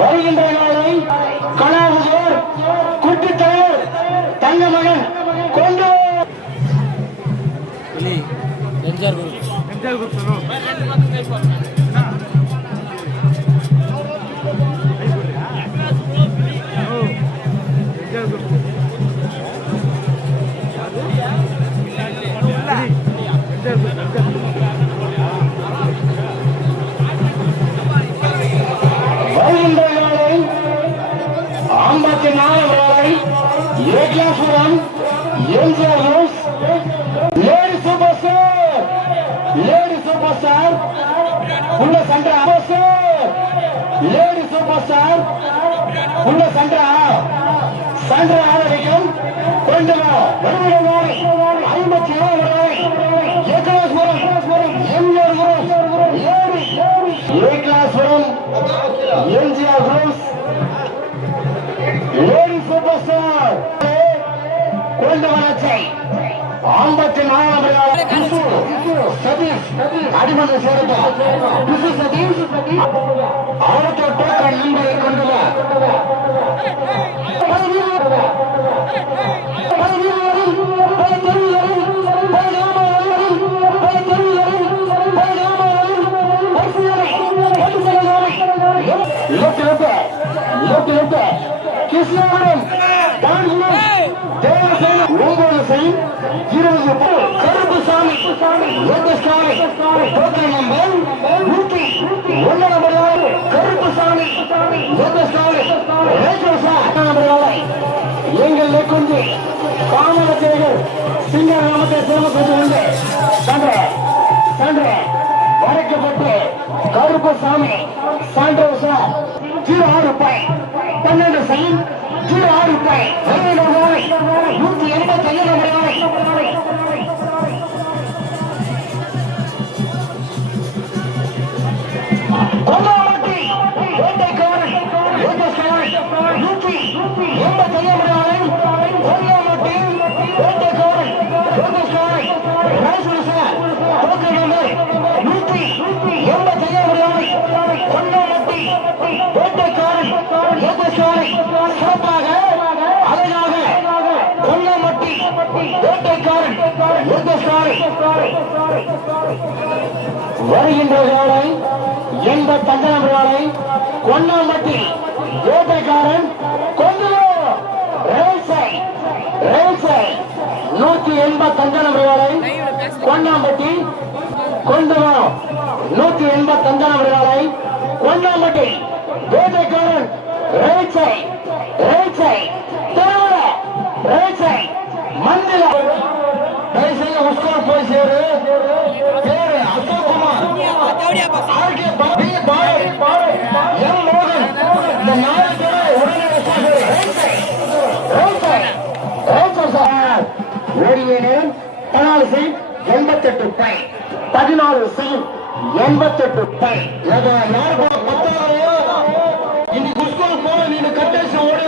வருகின்ற நாளை கலாவுகோர் குட்டித்தலைவர் தங்க மகன் கொண்டு எம்ஜிஆர் உள்ள சண்டை சார் லேடி சூப்பர் ஸ்டார் உள்ள சண்டை சண்டை ஆதரிக்கும் கொண்டு வா வருகிற நாளை. ஐம்பத்தி ஏழு நாளை. ஏகாசுரம் MGR house lady ஏகாசுரம் MGR house lady super star குழந்தை வளர்ச்சி ஐம்பத்தி நாலாம் அடிமன்ற சேர்ந்த சதீஷ் அவருக்கு டோக்கன் ஒன்பது சைன் இருபது கருப்புசாமி லோகசாமி டோக்கன் நம்பர் நூற்றி ஒன்று நம்பர் கருப்புசாமி லோகசாமி எங்கள் நெக்குந்தி காமலத்தேகர் சிங்க நாமத்தை சிரம சண்டை சண்டை வரைக்கப்பட்டு கருப்பசாமி சான்றோ சார். ஜீரோ ஆறு பாயிண்ட் பன்னெண்டு சைன். ஜீரோ ஆறு ரூபாய் பதினேழு ரூபாய் நூத்தி எண்பத்தி ஐந்து வருகின்ற வேலை எந்த தஞ்சனம் வேலை கொன்னாம்பட்டி வேட்டைக்காரன் கொண்டு நூத்தி எண்பத்தி அஞ்சனம் வேலை கொன்னாம்பட்டி கொண்டு வரும் நூத்தி எண்பத்தி அஞ்சனம் வேலை கொன்னாம்பட்டி வேட்டைக்காரன் ரேச்சை ரேச்சை தேவர ரேச்சை மந்திர தயவுசெய்து உஸ்கூல் போய் சேரு. பேரு ஆர்கே எம். மோகன். இந்த நாலு பேரை உடனே ஓடிய நேரம் பதினாலு சீட் எண்பத்தெட்டு பை. பதினாலு சீட் எண்பத்தெட்டு பை. யார் இன்னைக்கு ஸ்கூல் போல நீங்க கட்டேசி ஓடி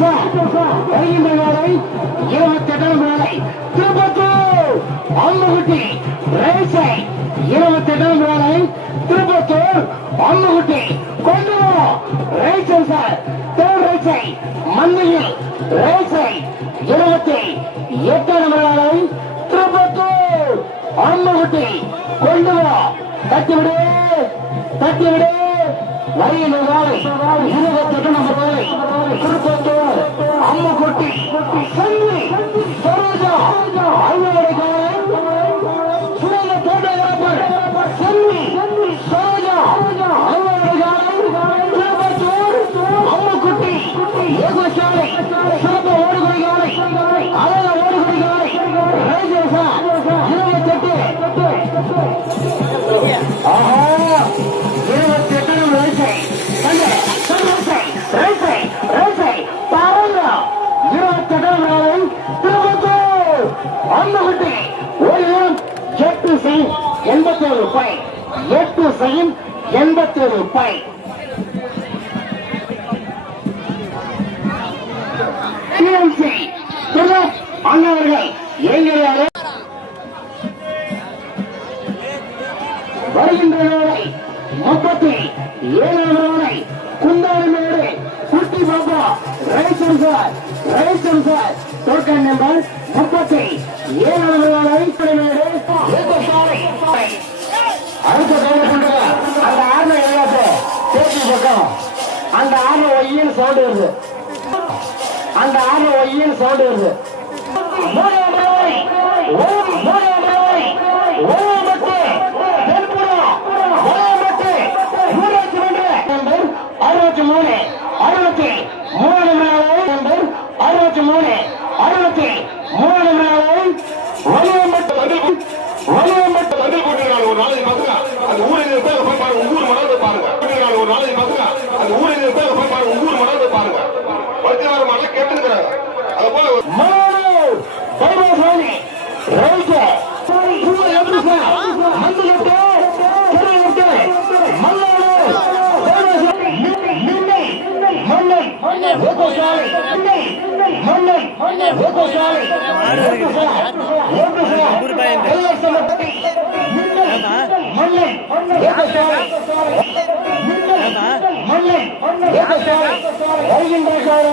வருகின்ற நாளை இருபத்தி எட்டாம் நாளை திருப்பத்தூர் அம்முக்குட்டி ரேசை இருபத்தி எட்டாம் நாளை திருப்பத்தூர் அம்முக்குட்டி கொண்டு ரேசை சார் தேர் ரேசை மந்தையில் ரேசை இருபத்தி எட்டாம் நாளை திருப்பத்தூர் அம்மகுட்டி கொண்டு இருபத்தெட்டு நம்பர் திருப்பத்தூர் அம்மகுட்டி செல்வி சரோஜா அவங்களுடைய காலம் தோட்டகரப்பர் செல்வி சரோஜா அவங்களுடைய காலம் திருப்பத்தூர் அம்மகுட்டி ஏகோசாலை சிறப்பு ஓடுகுடி காலை அழக ஓடுகுடி காலை இருபத்தெட்டு. ஆஹா! எட்டு எண்பத்தி ஒரு ரூபாய் டிஎம்சி அண்ணவர்கள் இளைஞர்களாக வருகின்ற நாளை முப்பத்தி ஏழாம் நாளை குந்தாரமேடு குட்டி பாபா ரைசன் சார் ரைசன் சார். டோக்கன் நம்பர் முப்பத்தி ஏழாம் நாளை அடுத்த கவனம் பக்கம் அந்த ஆறு ஒய்யின் சவுண்டு வருது. அந்த ஆறு ஒய்யின் சவுண்டு வருது. ஓம் ஓம் ஓம் ஓம் மட்டு தென்புறம் ஓம் மட்டு ஊராட்சி மன்ற நம்பர் அறுபத்தி மூணு அறுபத்தி மூணு நாளை நம்பர் அறுபத்தி மூணு அறுபத்தி மூணு நாளை வலியம் மட்டு வலியம் மட்டு மஞ்சள் போட்டிருக்காங்க ஒரு நாளைக்கு பாத்துங்க அந்த ஊரில் பேர் போய் பாருங்க உங்க ஊர் மடம் போய் பாருங்க போட்டிருக்காங்க ஒரு நாளைக்கு பாத்துங்க அந்த ஊரில் பேர் போய் பாருங்க உங்க ஊர் மடம் போய் பாருங்க பரிசுவார மடம் கேட்டுக்கிறாங்க அது போல ஒரு மாணவர் பரமசாமி ரைட் பூ எப்படி சார் மந்து கட்டு திரை கட்டு மல்லாடு பரமசாமி நின்னை மன்னை ஏகோசாமி நின்னை மன்னை ஏகோசாமி எப்படி சார் எப்படி சார் எல்லா சமப்படி நின்னை மன்னை ஏகோசாமி நின்னை மன்னை ஏகோசாமி வருகின்ற காலை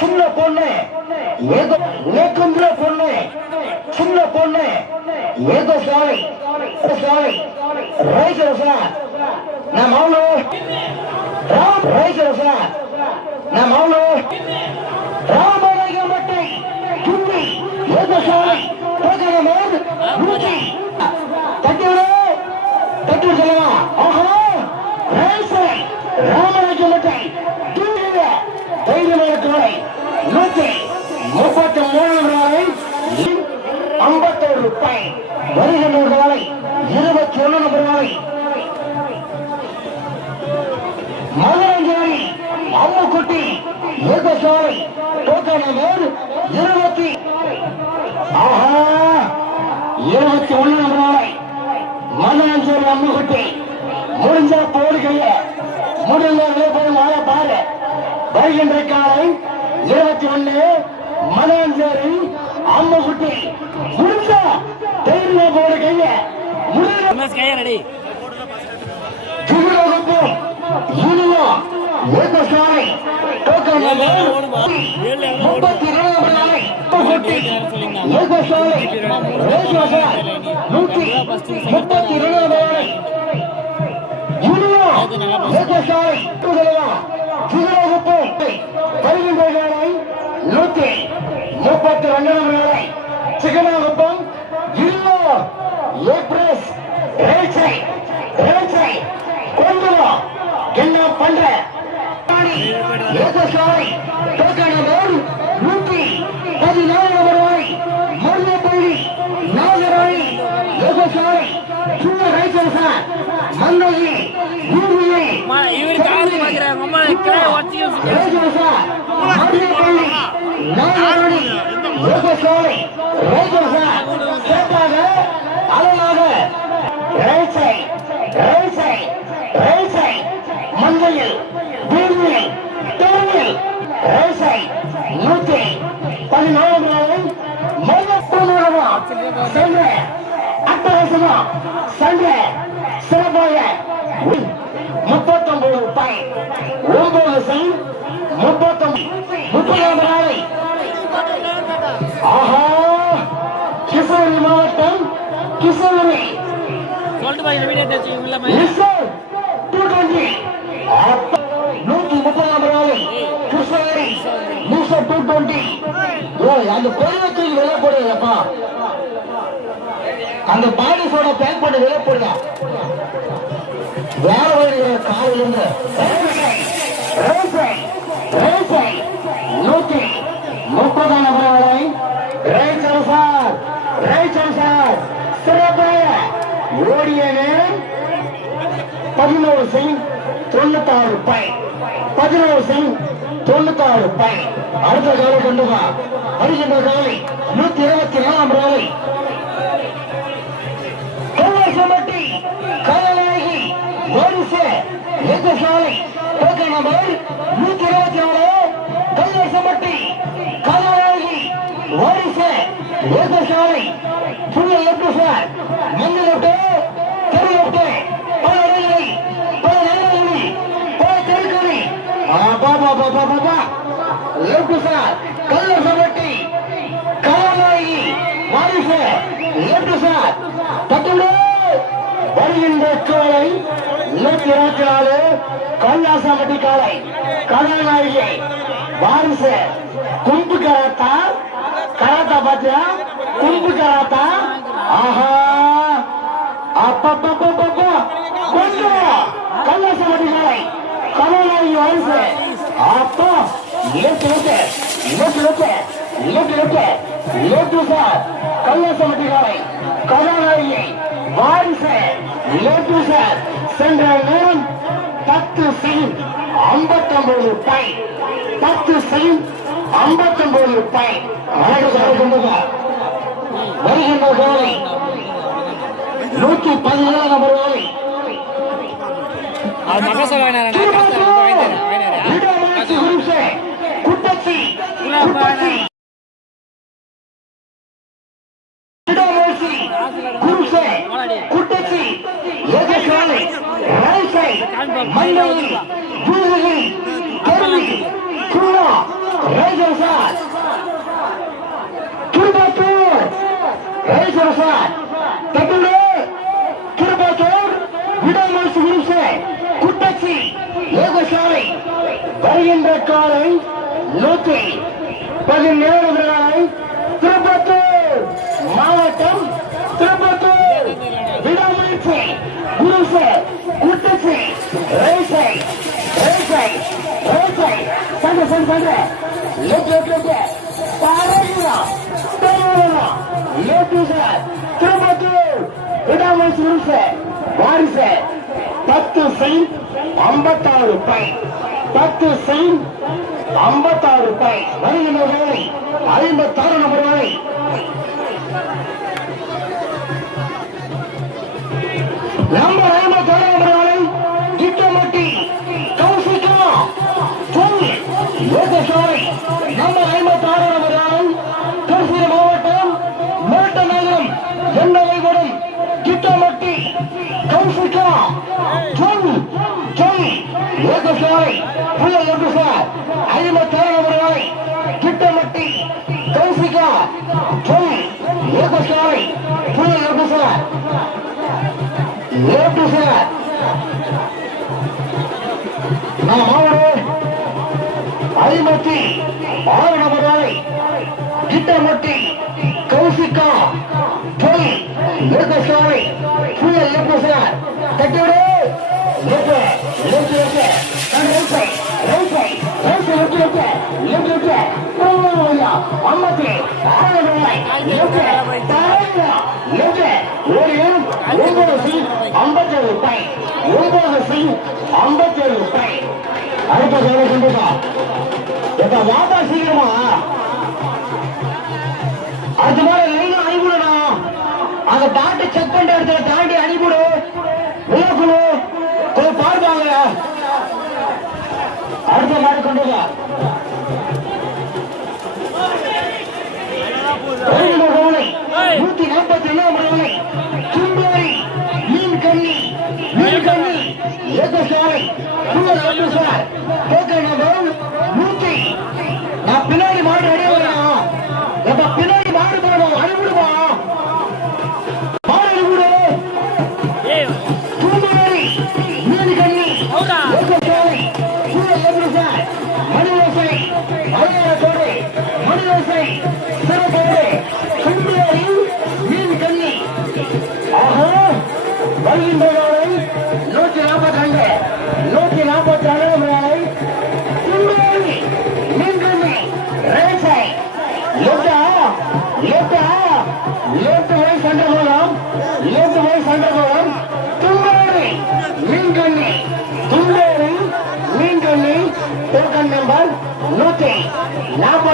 சின்ன பொண்ணு. ஏதோ நேக்குந்திர பொண்ணு. சின்ன பொண்ணு. ஏதோ சாலை. சாலை. ரைசர் சார் நம்ம அவ்வளோ ராம் ரைசர் சார் நம்ம அவ்வளோ ராமநாயகமட்டை தும்பி ஏதோ சாலை போகிறமோது ஊட்டி தட்டிவிடு தட்டி சொல்லலாம் ஆஹா ரைசர் ராமராஜமட்டை தும்பிய தைரியமான காலை நூற்றி முப்பத்தி மூணு ரூபாய் ஐம்பத்தோரு ரூபாய் பதினொன்று காலை இருபத்தி ஒன்று நம்பர் காலை மதுரஞ்சாரி அம்முக்குட்டி ஏகசாலை டோக்கன் நம்பர் இருபத்தி ஆஹா இருபத்தி ஒன்று நம்பர் காலை மதுரஞ்சாரி அம்முக்குட்டி முடிஞ்சா போடுகைய முடிஞ்ச வேப்பது மாற பாரு. வருகின்ற காலை இருபத்தி ஒன்று மதுரஞ்சாரி அம்முக்குட்டி தைரியம் போடுகைய முடிஞ்ச எம்எஸ் கையா ரெடி. திருவிழாவுக்கும் யூனியம் ஏகசாலை டோக்கன் நம்பர் முப்பத்தி இரண்டாம் நாளை முப்பத்தி ஏகசாலை ரேஜாசா நூற்றி முப்பத்தி இரண்டாம் நாளை. யூனியம் ஏகசாலை திருவிழாவுக்கும் வருகின்ற நாளை நூற்றி முப்பத்தி இரண்டாம் நாளை. சிகனாகுப்பம் இல்லோ ஏப்ரஸ் ரேச்சை ரேச்சை வா என்ன பண்ற ஏகசாலை டோக்கன் நம்பர் நூற்றி பதினாலு ரூபாய் மருதப்பள்ளி நாகராணி ஏகசாலை சின்ன ரைசர் சார் மன்னகி இவரு கிளை வச்சு மதுரைப்பள்ளி நாகமணி யோகசாலை ராஜவசா சேட்டாக காலமாக ரைசை ரைசை ரைசை மஞ்சள் பூமியில் தோணில் ரேசை நூற்றி பதினாறு மையப்பூர்வமா சென்ற அட்டகாசமா சென்ற சிறப்பாக முப்பத்தொன்பது ரூபாய். ஒன்பது செல் முப்பத்தொன்பது முப்பதாம் ஆஹா கிஷோரி சொல்லிட்டு பாருங்க வீடியோ டச்சு இல்லாம ரிசர்வ் டூ டுவெண்ட்டி நூத்தி முப்பதாம் நாளை கிருஷ்ணகிரி நியூசர் டூ டுவெண்ட்டி ஓ அந்த கோயிலுக்கு விலை போடுறப்பா அந்த பாடிஸோட பேக் பண்ணி விலை போடுதா வேற வழிகிற காரில் இருந்து நூத்தி முப்பதாம் நபர்களை ரேச்சல் சார் ரேச்சல் சார் சிறப்பாக ஓடிய நேரம் பதினோரு செங் தொண்ணூத்தாறு பை. பதினோரு சிங் தொண்ணூத்தாறு பை. அடுத்த கவலை கொண்டு வா. வருகின்ற நூத்தி இருபத்தி நாலாம் ரூபாய் கல்வாசமட்டி கயலாகி வாரிசு எந்த சாலை. டோக்கன் நம்பர் நூத்தி இருபத்தி நாலு. கல்வாசமட்டி கயலாகி வாரிசு எந்த சாலை. நீங்கள் எப்படி சார். மஞ்சள் விட்டு தெரு விட்டு பல இடங்களில் பல நகரங்களில் பல தெருக்களில் பாபா பாபா பாபா லெப்ட் சார். கல்ல சமட்டி. கயலாகி வாரிசு. Left sir. தட்டுடு வருகின்ற காலை நூத்தி இருபத்தி நாலு. கல்லாசாமட்டி காலை. கதாநாயகி. வாரிசு. கும்பு கராத்தா கராத்தா பாத்தியா? கும்பு கராத்தா ஆஹா! அப்பப்பப்பப்பப்பா! கொஞ்சம் கைலாசம்பட்டி காலை கதாநாயகி வாரிசு. அப்பா இலக்கு இலக்கு இலக்கு இலக்கு இலக்கு இலக்கு இலக்கு சார் கைலாசம்பட்டி காலை கதாநாயகி வாரிசு. இலக்கு சார் சென்ற நேரம் பத்து செகண்ட் ஐம்பத்தொன்பது ரூபாய். பத்து செகண்ட் ஐம்பத்தொன்பது ரூபாய். வருகின்ற காலை நூற்றி பதினேழு மகச வாங்கினாரா? காசு வாங்கினாரா வாங்கினாரா குட்டச்சி குருசே குட்டச்சி ஏகசாலை ரைசை மல்லி பூரி கருவி குருவா ரைசோசார் திருப்பத்தூர் ரைசோசார் தட்டுடு திருப்பத்தூர் விடமோசி குருசே குட்டச்சி ஏகசாலை வருகின்ற காலை நூற்றி பதினேழு நாளை திருப்பத்தூர் மாவட்டம் திருப்பத்தூர் விடாமுயற்சி குருசு குட்டச்சி ரேசை ரேசை ரேசை சங்க சங்க சங்க லெட் லெட் லெட் பாரதியா தமிழனா சார் திருப்பத்தூர் விடாமல் சுருச வாரிச பத்து சென்ட் ஐம்பத்தாறு ரூபாய் பத்து சென்ட் ஐம்பத்தாறு ரூபாய் வருகின்ற வேலை ஐம்பத்தாறு நம்பர் வேலை நம்பர் தூங்கி ஏகசாலை புள்ள எப்படி சார் ஐம்பத்தாறு நம்பர் வேலை திட்டமட்டி கௌசிகா தூங்கி ஏகசாலை புள்ள எப்படி சார் எப்படி சார். நான் மாவடு ஐம்பத்தி ஆறு நபர் வேலை திட்டமட்டி கௌசிகா பொய் ஏகசாலை சார் தட்டிவிடு லெஃப்ட் ஐம்பத்தேழு ரூபாய் அடுத்த சேவை வாட்டா சீக்கிரமா அடுத்த மாதிரி லைனா அனுப்பிவிடணும் அந்த டாட்டு செக் பண்ற இடத்துல தாண்டி அனுப்பிவிடு விளக்குணும் அடுத்த மாடு கொண்டு நூத்தி நாற்பத்தி ஒண்ணாம் சுந்தரி மீன் கண்ணி மீன் கண்ணி ஏக சாலை சார்.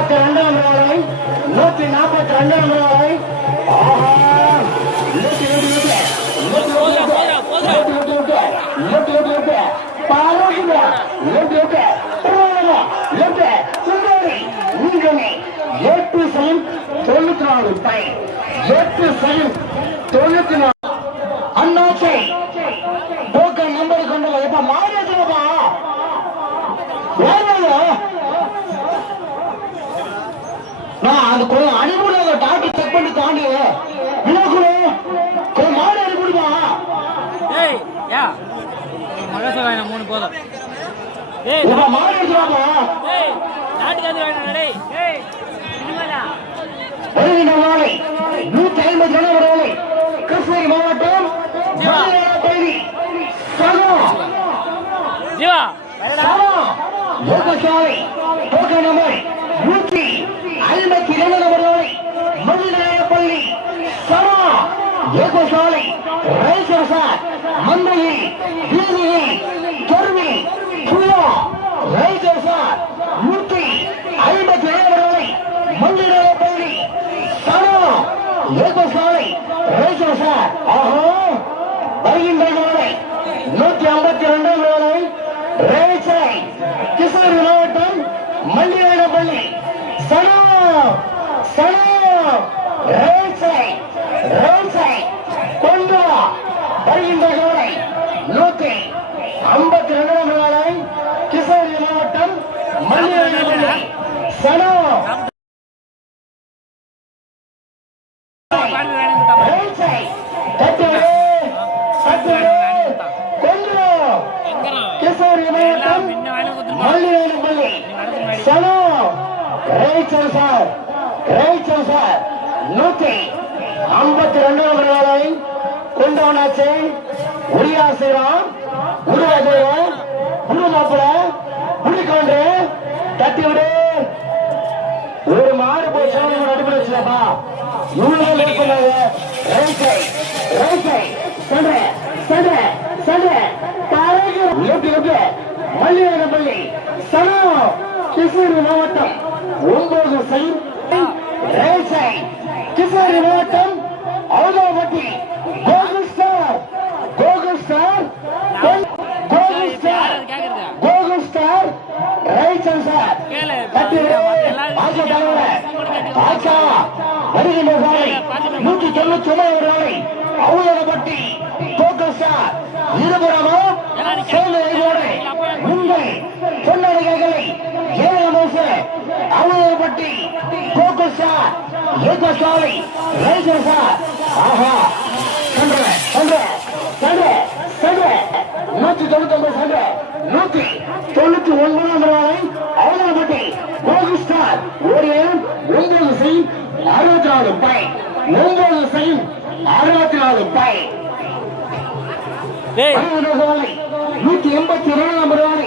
நாற்பத்தி ரெண்டாம் ரூபாய் நூத்தி நாற்பத்தி ரெண்டாம் ரூபாய் தொண்ணூத்தி நாலு தொண்ணூத்தி நாலு நூத்தி ஐம்பது கணவர்களை கிருஷ்ணகிரி மாவட்டம் நூற்றி ஐம்பத்தி இரண்டு நபர்களை மதுநாயப்பள்ளி சமா ஏகோ சாலை ரயில் சார் மந்தையில் நூற்றி ஐம்பத்தி ஏழு ரூபாய் மந்திரே பள்ளி சனம் ஏகசாலை ரேசோ சார். ஆஹா. வருகின்ற நாளை நூற்றி ஐம்பத்தி ரெண்டாம் நாளை ரேசாய் கிருஷ்ணகிரி மாவட்டம் மல்லிவேட பள்ளி. சனம் சனம் ரேசாய் ரேசாய் கொண்டா. வருகின்ற நாளை நூற்றி ஐம்பத்தி ஊழல் இருக்கிறாங்க மல்லிகை சனம் கிருஷ்ணகிரி மாவட்டம். ஒன்பது சைன் கிருஷ்ணகிரி மாவட்டம் அவுதாபட்டி. Gokul star Gokul star Gokul star Gokul star Ryzen sir. கட்டி ஆட்சி தலைவர். ஆட்சியா வருகின்ற காலை நூற்றி தொண்ணூத்தி ஒன்பது நாளை அவுலப்பட்டி கோகசா இருபுறமோ சேலை உங்கள் பொன்னடிகளை ஏழமோச அவுலப்பட்டி கோகசா ஏக சாலை ரைகசா ஆஹா. சென்ற சென்ற சென்ற சென்ற. நூற்றி தொண்ணூத்தி ஒன்பது நூத்தி தொண்ணூத்தி ஒன்பதாம் நாளை அவுலப்பட்டி கோகுஸ்டார் ஒரு அறுபத்தி நாலு பை ஒன்பது செய் அறுபத்தி நாலு பை நூத்தி எண்பத்தி இரண்டாம் ரூபாய்.